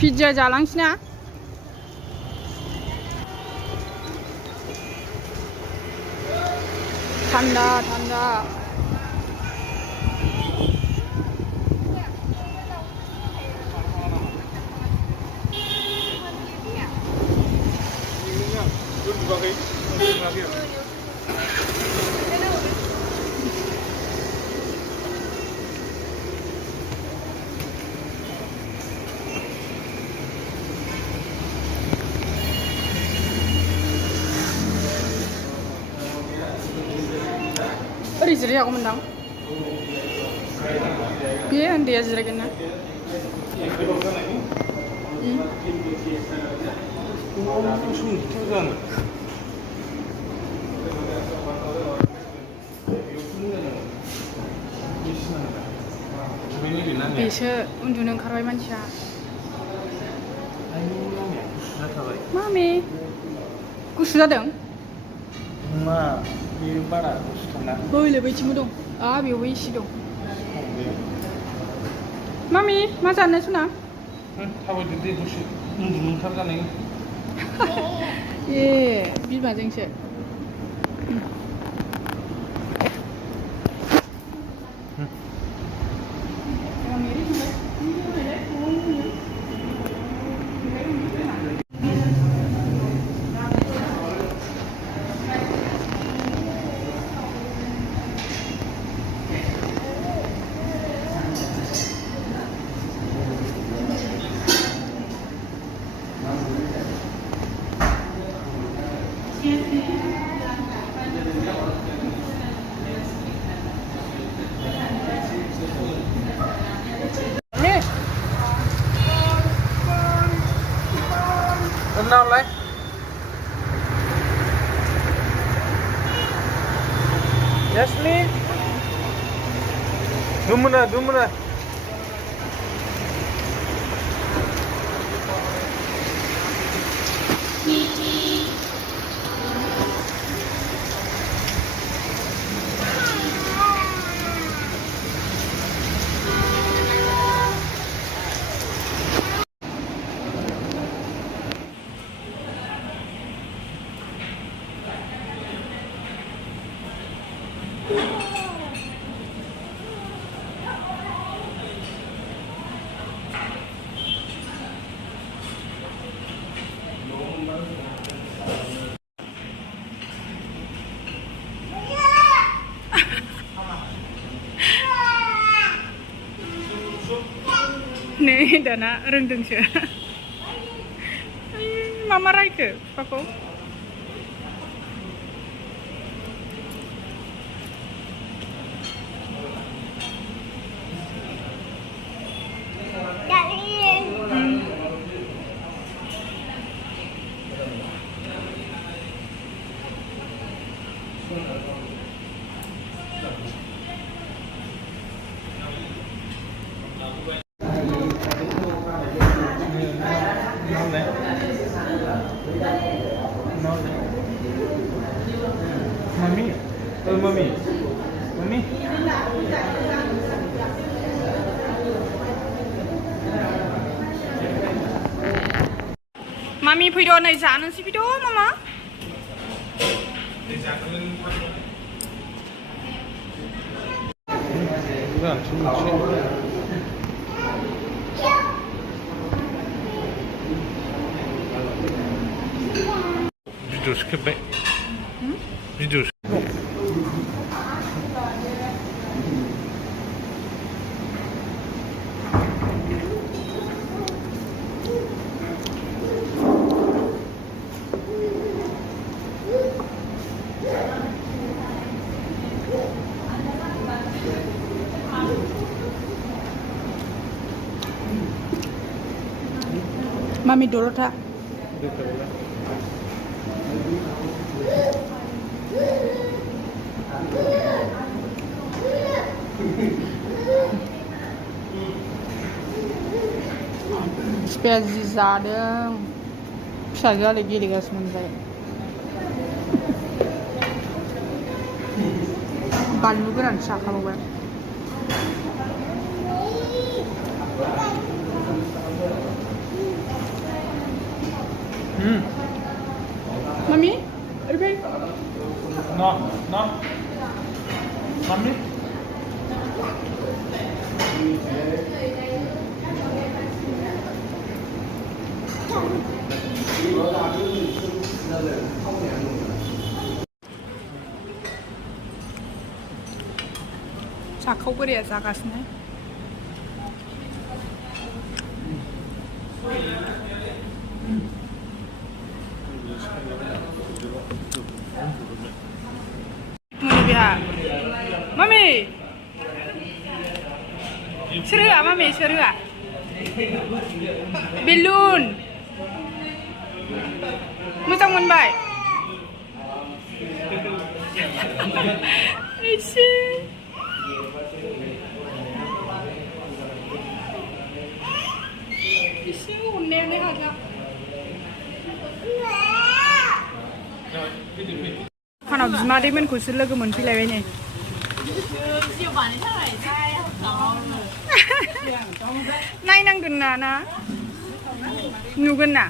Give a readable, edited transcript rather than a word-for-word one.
Pizza जालांसै ना थान्दा थान्दा ओरै जिरायजागौमोनदां बे उन्दैया जिरायगोन ना बेसो उन्दुनो ओंखारबाय मानसिया मामि गुसु जादों मा बे बारा गुसु थांना बैलाय बैथिंबो दं बेयावबो एसि दं मामि मा जानो सना थाबायदो दे दसे उन्दुनो ओंखारजानाय ए बिमाजोंसो Kenal Yasmi Dumuna नै दाना रोंदोंसो मा रायखो बिफाखौ Mami Mami फैद' नै जानोसै फैद' मामा Video skipper. Video. Mami Dorota Spezi zadım Fisajo'yla गेलेगासिनो ओमफ्राय बानलु गोरान जाखाबावबाय मामी ओरैबाय No, no. Mami? साखौ बोरैया जागासिनो मुनि बिहा मामि सोर होआ मामि सोर होआ बेलुन मोजां मोनबाय एसे एसे अननायानो हागा फानाव बिमादैमोनखौसो लोगो मोनफैलायबाय नै नायनांगोन ना नुगोन ना